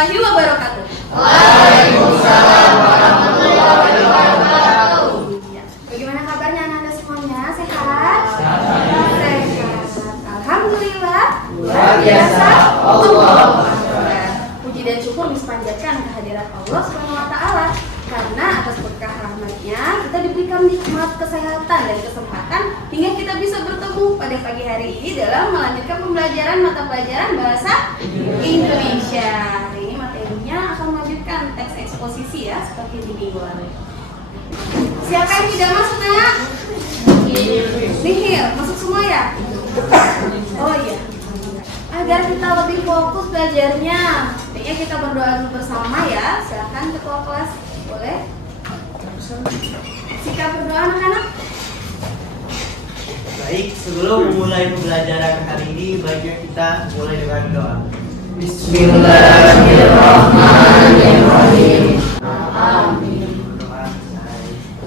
warahmatullahi wabarakatuh. Waalaikumsalam warahmatullahi wabarakatuh. Bagaimana kabarnya anak-anak semuanya? Sehat? Sehat. Alhamdulillah. Luar biasa. Allah. Puji dan syukur dipanjatkan kehadirat Allah Subhanahu wa taala karena atas berkah rahmatnya kita diberikan nikmat kesehatan dan kesempatan hingga kita bisa bertemu pada pagi hari ini dalam melanjutkan pembelajaran mata pelajaran bahasa Indonesia. Hari ini materinya akan melanjutkan teks eksposisi ya seperti di minggu lalu. Siapa yang tidak masuk nak? Nihil, masuk semua ya? Oh iya. Agar kita lebih fokus belajarnya, kayaknya kita berdoa dulu bersama ya. Silakan ketua kelas, boleh? Sikap berdoa anak-anak. Baik, sebelum memulai pembelajaran hari ini, baiknya kita mulai dengan doa. Bismillahirrahmanirrahim. Amin.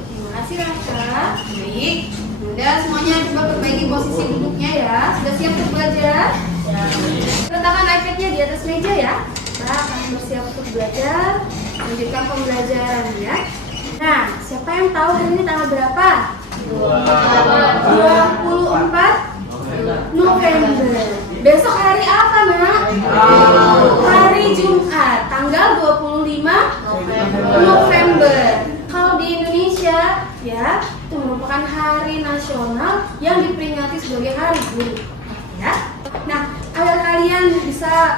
Terima kasih Raka. Baik, udah semuanya coba perbaiki posisi duduknya ya. Sudah siap untuk belajar? Letakkan iPad-nya di atas meja ya. Kita akan bersiap untuk belajar, lanjutkan pembelajaran ya. Nah, siapa yang tahu hari ini tanggal berapa? 24 November. Besok hari apa, Nak? Hari Jumat, tanggal 25 November. Kalau di Indonesia, ya, itu merupakan hari nasional yang diperingati sebagai hari guru. Ya. Nah, agar kalian bisa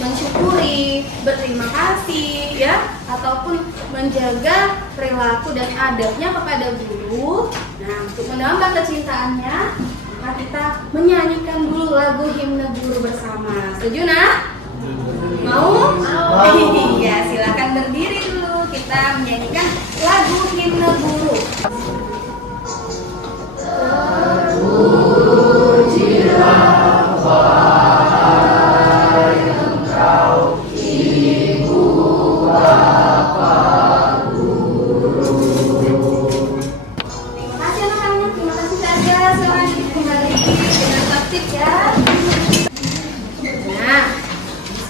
mensyukuri, berterima kasih, ya, ataupun menjaga perilaku dan adabnya kepada guru. Nah, untuk menambah kecintaannya, maka kita menyanyikan dulu lagu himne guru bersama. Setuju, Nak? Mau? Iya, silakan berdiri dulu. Kita menyanyikan lagu himne guru.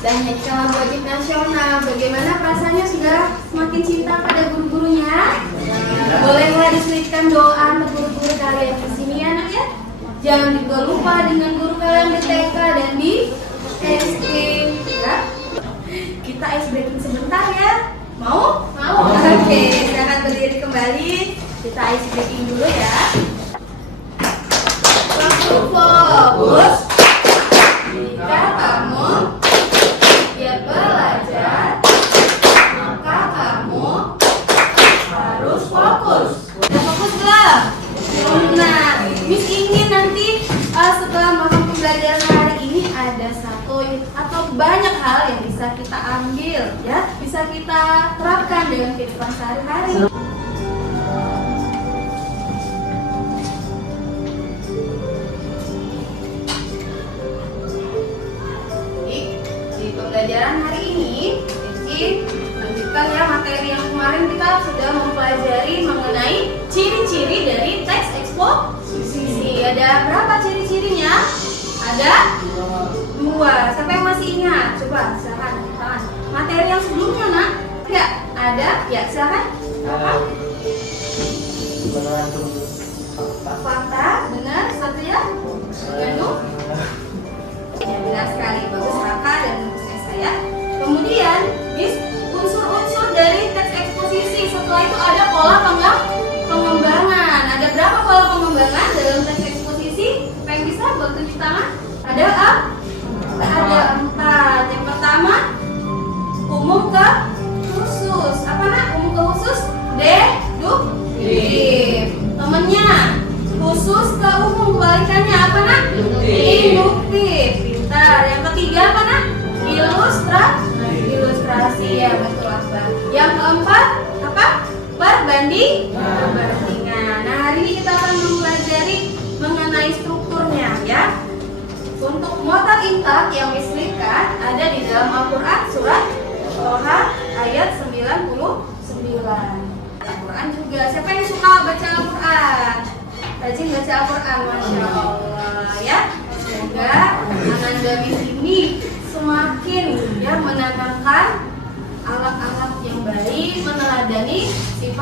Menyanyikan lagu wajib nasional. Bagaimana perasaannya, saudara? Semakin cinta pada guru-gurunya? Bolehlah diselipkan doa untuk guru-guru kalian di sini ya, Nak ya. Jangan juga lupa dengan guru kalian di TK dan di SD ya. Kita ice breaking sebentar ya. Mau? Mau. Oke, silakan berdiri kembali. Kita ice breaking dulu ya. Waktu fokus. Jika kamu belajar, maka kamu harus fokus. Udah fokus belum? Nah, Miss ingin nanti setelah melakukan pembelajaran hari ini ada satu atau banyak hal yang bisa kita ambil, ya, bisa kita terapkan dalam kehidupan sehari-hari. Pembelajaran hari ini, jadi lanjutkan ya materi yang kemarin kita sudah mempelajari mengenai ciri-ciri dari teks eksposisi. Ada berapa ciri-cirinya? Ada 2. Siapa yang masih ingat? Coba silakan tangan. Materi yang sebelumnya, Nak? Ya, ada. Ya, silakan. Apa? Fakta, benar. Satu ya? Mengandung? Ya, benar sekali. Bagus Raka dan ya. Kemudian, unsur-unsur dari teks eksposisi. Setelah itu ada pola pengembangan. Ada berapa pola pengembangan dalam teks eksposisi? Siapa yang bisa buat tunjuk tangan? Ada 4. Yang pertama, umum ke khusus. Apa, Nak? Umum ke khusus? Deduktif. Temennya, khusus ke umum. Kebalikannya apa, Nak? Induktif. Pintar. Yang ketiga apa, Nak? Ilustrasi ya, betul Akbar. Yang keempat apa? Perbandingan. Nah, hari ini kita akan mempelajari mengenai strukturnya ya. Untuk muatan intak yang diselipkan ada di dalam Al-Quran surat Toha ayat 99. Al-Quran juga. Siapa yang suka baca Al-Quran? Rajin baca Al-Quran, Masya Allah ya. Semoga Ananda di sini semakin ya menanamkan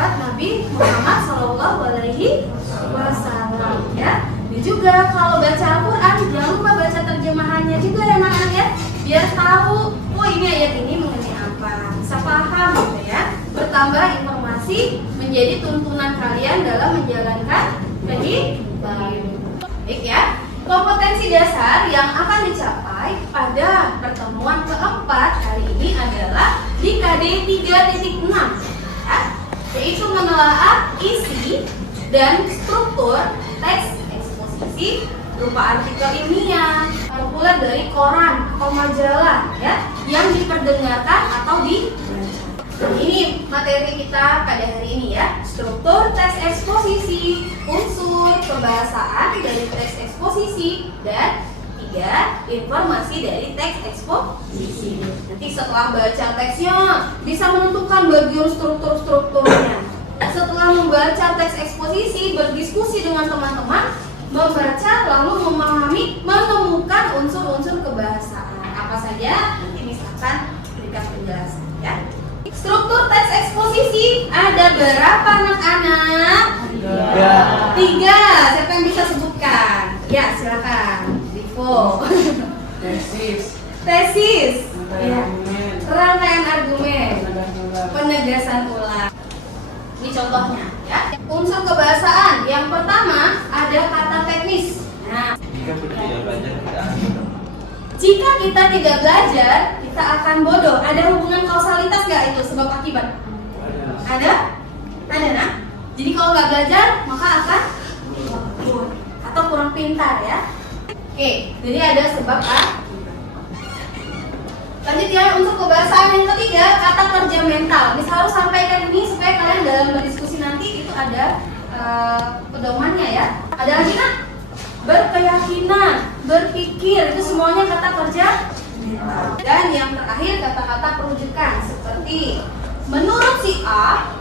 wafat Nabi Muhammad Shallallahu Alaihi Wasallam ya. Dan juga kalau baca Al-Quran jangan lupa baca terjemahannya juga ya anak-anak ya, biar tahu oh ini ayat ini mengenai apa, bisa paham gitu ya. Bertambah informasi menjadi tuntunan kalian dalam menjalankan kehidupan. Baik ya, kompetensi dasar yang akan dicapai pada pertemuan keempat hari ini adalah di KD 3.6 ya, yaitu menelaah isi dan struktur teks eksposisi berupa artikel ilmiah, populer dari koran atau majalah ya, yang diperdengarkan atau dibaca. Ini materi kita pada hari ini ya, struktur teks eksposisi, unsur kebahasaan dari teks eksposisi, dan 3. Informasi dari teks eksposisi. Nanti setelah baca teksnya bisa menentukan bagian struktur-strukturnya. Setelah membaca teks eksposisi, berdiskusi dengan teman-teman, membaca lalu memahami, menemukan unsur-unsur kebahasaan. Apa saja nanti misalkan berikan penjelasan ya. Struktur teks eksposisi ada berapa anak-anak? 3. Siapa yang bisa sebutkan? Ya, silakan. Rivo. Tesis. Ya. Rangkaian argumen. Penegasan ulang. Ini contohnya ya. Unsur kebahasaan. Yang pertama ada kata teknis. Nah, jika kita tidak belajar, kita akan bodoh. Ada hubungan kausalitas nggak itu sebab akibat? Ada? Ada nah? Jadi kalau nggak belajar, maka akan bodoh atau kurang pintar ya. Oke, jadi ada sebab akibat. Lanjut ya, untuk kebahasaan yang ketiga, kata kerja mental. Misal harus sampaikan ini supaya kalian dalam berdiskusi nanti itu ada pedomannya ya. Ada lagi kan? Berkeyakinan, berpikir, itu semuanya kata kerja mental. Dan yang terakhir kata-kata perujukan seperti menurut si A,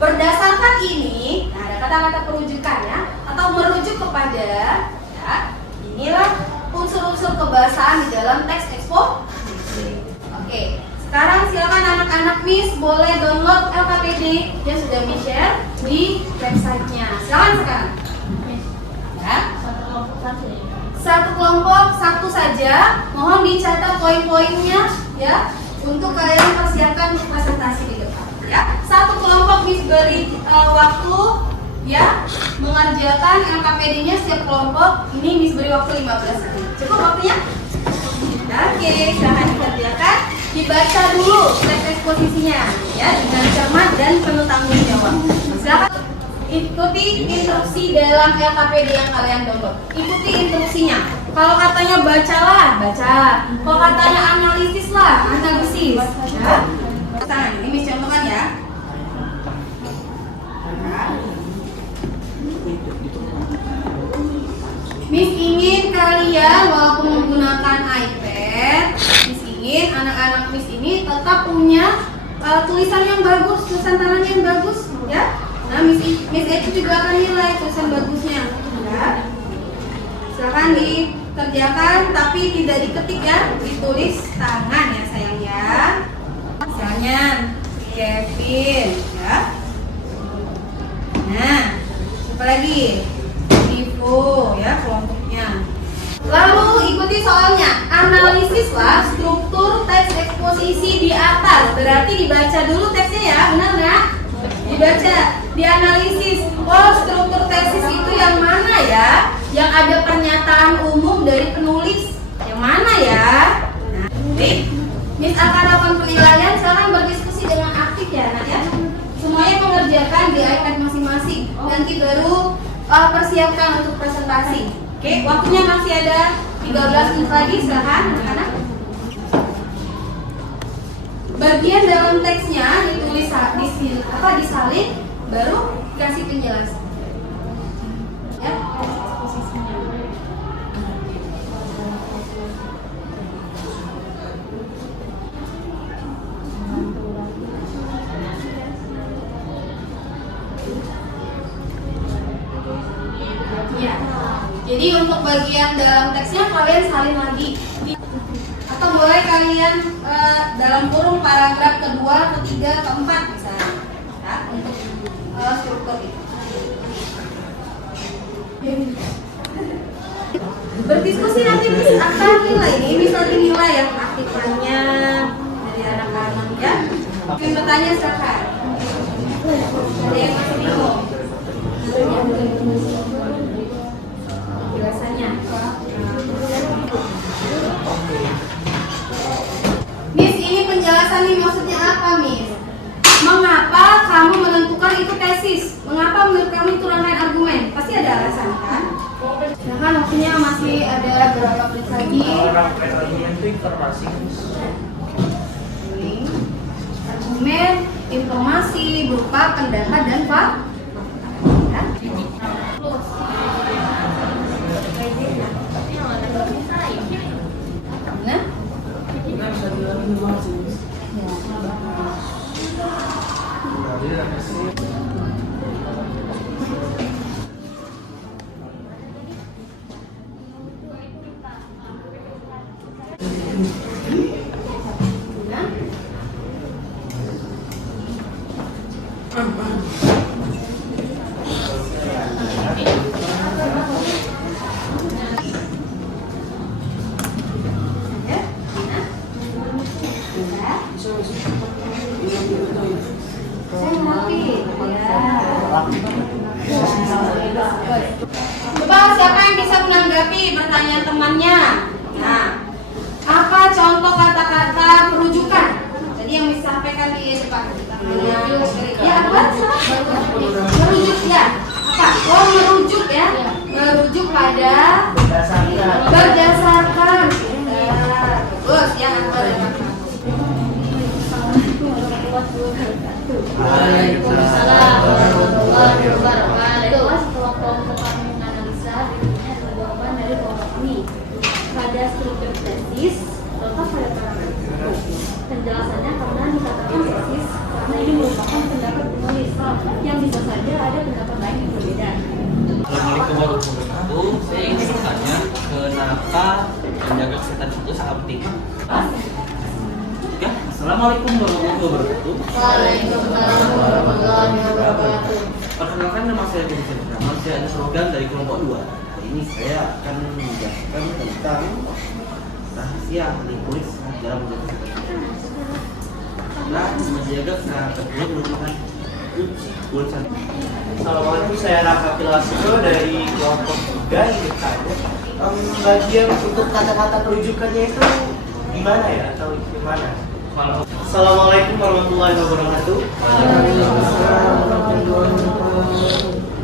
berdasarkan ini. Nah, ada kata-kata perujukan ya, atau merujuk kepada ya. Inilah unsur-unsur kebahasaan di dalam teks eksposisi. Oke, sekarang silakan anak-anak Miss boleh download LKPD yang sudah Miss share di websitenya. Silakan sekarang. Ya. Satu kelompok satu saja. Mohon dicatat poin-poinnya ya untuk kalian persiapkan untuk presentasi di depan. Ya, satu kelompok Miss beri waktu ya mengerjakan LKPD-nya setiap kelompok. Ini Miss beri waktu 15 menit. Cukup waktunya? Oke, silahkan dikerjakan. Dibaca dulu teks eksposisinya ya dengan cermat dan penuh tanggung jawab. Silakan ikuti instruksi dalam LKPD yang kalian download. Ikuti instruksinya. Kalau katanya bacalah, baca. Kalau katanya analisis lah, analisis. Ya. Tangan, ini Miss contohkan ya. Miss ingin kalian walaupun menggunakan iPad, Miss ingin anak-anak Miss ini tetap punya tulisan yang bagus, tulisan tangan yang bagus, ya. Nah, Miss itu juga akan nilai tulisan bagusnya, ya. Silakan dikerjakan, tapi tidak diketik ya, ditulis tangan ya sayang ya. Misalnya Kevin, ya. Nah, apa lagi? Vivo ya kelompoknya. Lalu ikuti soalnya. Analisislah struktur teks eksposisi di atas. Berarti dibaca dulu teksnya ya, benar nggak? Dibaca, dianalisis. Oh, struktur tesis itu yang mana ya? Yang ada pernyataan umum dari penulis. Yang mana ya? Nah, Miss akan lakukan penilaian. Sekarang berdiskusi dengan aktif ya, anak ya. Semuanya mengerjakan di iPad masing-masing. Nanti baru persiapkan untuk presentasi. Oke, waktunya masih ada 13 menit lagi, silahkan anak-anak. Bagian dalam teksnya ditulis disalin, baru kasih penjelasan. Ya, posisinya. Ya. Jadi untuk bagian dalam teksnya kalian salin lagi. Atau boleh kalian dalam kurung paragraf kedua, ketiga, keempat misalnya. Ya, untuk struktur itu. Berdiskusi nanti Miss akan nilai ini, misalnya nilai yang aktifannya dari anak-anak ya. Mungkin bertanya silakan. Ada yang masih bingung? Penjelasannya. Miss, ini penjelasan ini maksudnya apa, Miss? Mengapa kamu menentukan itu tesis? Mengapa menurut kamu itu rangkaian argumen? Pasti ada alasan kan? Silahkan, waktunya masih ada berapa menit lagi. Rangkaian argumen itu informasi. Argumen, informasi berupa pendapat dan fakta. Nah, saya mengerti. Coba siapa yang bisa menanggapi pertanyaan temannya? Nah, apa contoh kata-kata perujukan? Jadi yang disampaikan di depan. Ya, apa? Merujuk ya. Apa? Oh, merujuk ya. Merujuk pada berdasarkan. Bagus ya. Waalaikumsalam warahmatullahi wabarakatuh. Setelah kelompok kami menganalisa dirinya adalah jawaban dari kelompok ini pada struktur tesis terletak pada paragraf itu. Penjelasannya karena dikatakan tesis karena ini merupakan pendapat penulis yang bisa saja ada pendapat lain yang berbeda. Assalamualaikum warahmatullahi wabarakatuh. Saya ingin bertanya, kenapa menjaga kesehatan itu sangat penting? Ya, Assalamualaikum warahmatullahi wabarakatuh. Waalaikumsalam warahmatullahi wabarakatuh. Perkenalkan, nama saya Budi Chandra. Saya ada slogan dari kelompok 2. Hari ini saya akan menjelaskan tentang rahasia lingkungan dalam menjaga kesehatan. Nah, menjaga kesehatan itu merupakan kunci. Assalamualaikum, saya Raka Pilasro dari kelompok 3 yang bertanya bagian untuk kata-kata perujukannya itu gimana ya atau gimana? Assalamualaikum warahmatullahi wabarakatuh.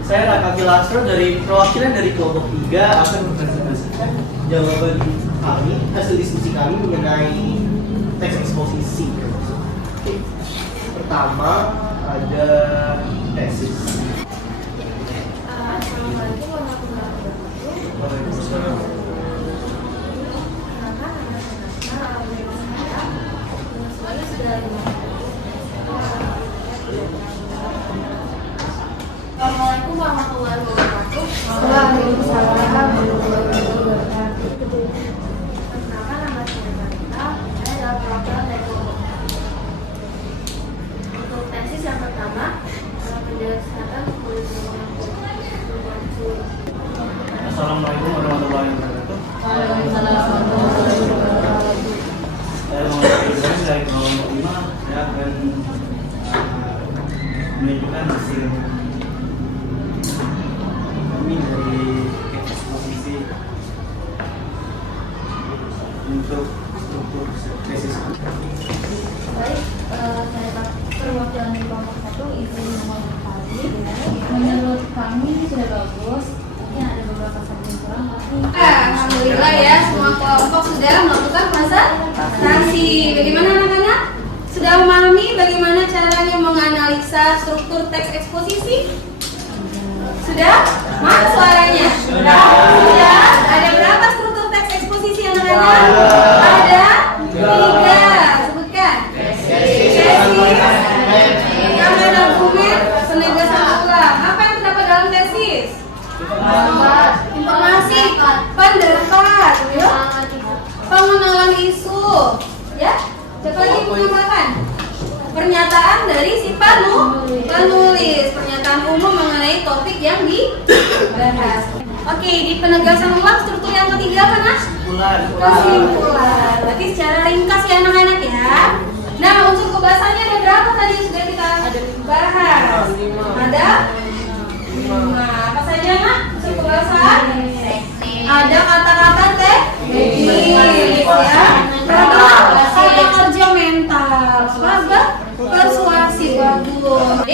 Saya Raka Pilasro dari perwakilan dari kelompok 3 akan mempresentasikan jawaban kami, hasil diskusi kami mengenai teks eksposisi. Oke. Pertama ada tesis. Assalamualaikum warahmatullahi wabarakatuh. Waalaikumsalam. Assalamualaikum warahmatullahi wabarakatuh. Waalaikumsalam warahmatullahi wabarakatuh. Perkenalkan, nama saya Marita. Saya adalah perwakilan dari kelompok. Untuk tesis yang pertama, penjaga kesehatan kulit Assalamualaikum warahmatullahi wabarakatuh. Waalaikumsalam warahmatullahi wabarakatuh. Saya Muhammad dari kelompok 5. Saya akan menunjukkan hasil kami dari eksposisi untuk struktur tesis. Baik, saya perwakilan dari kelompok 1 izin mengomentari. Menurut kami sudah bagus. Mungkin ada beberapa saja yang kurang, tapi Alhamdulillah ya, semua kelompok sudah melakukan presentasi. Bagaimana anak-anak? Sudah memahami bagaimana caranya menganalisa struktur teks eksposisi? Sudah? Mana suaranya? Sudah. Ada berapa struktur teks eksposisi anak-anak? Ada 3. Sebutkan. Tesis, rangkaian argumen, penegasan ulang. Apa yang terdapat dalam tesis? Informasi, pendapat, ya? Pengenalan isu, ya? Siapa lagi menambahkan? Pernyataan dari si penulis. Pernyataan pengetahuan umum mengenai topik yang dibahas. Oke, di penegasan ulang struktur yang ketiga apa, Nas? Kesimpulan. Berarti secara ringkas ya anak-anak ya. Nah, unsur kebahasannya ada berapa tadi sudah kita bahas? Ada 5. Apa saja, Nak? Unsur kebahasan? Ada kata-kata teknis ya. Ada kerja mental. Apa? Persuasi bagus.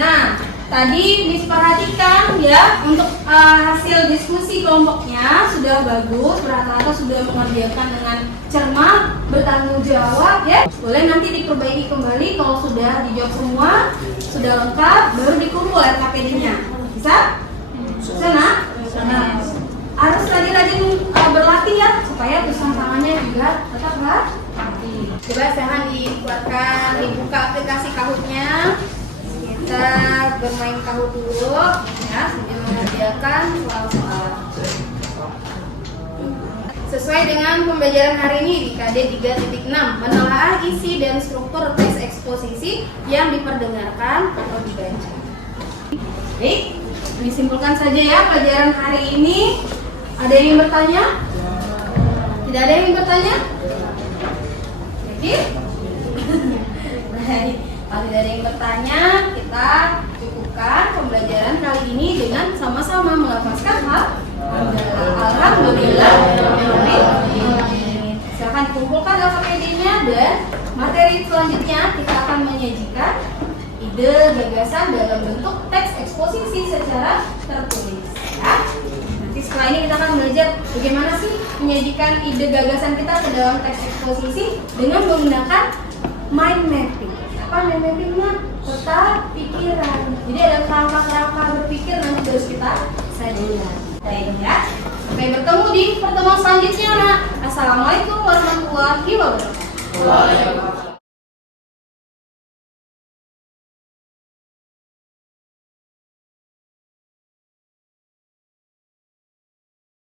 Nah, tadi Miss perhatikan ya untuk hasil diskusi kelompoknya sudah bagus, rata-rata sudah mengerjakan dengan cermat, bertanggung jawab ya. Boleh nanti diperbaiki kembali kalau sudah dijawab semua, sudah lengkap, baru dikumpul RKPD-nya. Bisa? Sana? Harus rajin-rajin berlatih ya supaya tulisan tangannya juga tetap rapi. Coba silahkan dibuatkan, dibuka aplikasi Kahoot-nya. Kita bermain Kahoot dulu ya sambil mengerjakan soal-soal. Sesuai dengan pembelajaran hari ini di KD 3.6, menelaah isi dan struktur teks eksposisi yang diperdengarkan atau dibaca. Baik, disimpulkan saja ya pelajaran hari ini. Ada yang bertanya? Tidak ada yang bertanya? Jadi, baik. Kalau tidak ada yang bertanya, kita cukupkan pembelajaran kali ini dengan sama-sama melafazkan Alhamdulillah. Silakan dikumpulkan LKPD-nya dan materi selanjutnya kita akan menyajikan ide gagasan dalam bentuk teks eksposisi secara tertulis. Ya. Nanti setelah ini kita akan belajar bagaimana sih menyajikan ide gagasan kita ke dalam teks eksposisi dengan menggunakan mind mapping. Apa mind mappingnya? Peta pikiran. Jadi ada kerangka-kerangka berpikir nanti harus kita sajikan. Baik ya. Sampai bertemu di pertemuan selanjutnya, Nak. Assalamualaikum warahmatullahi wabarakatuh.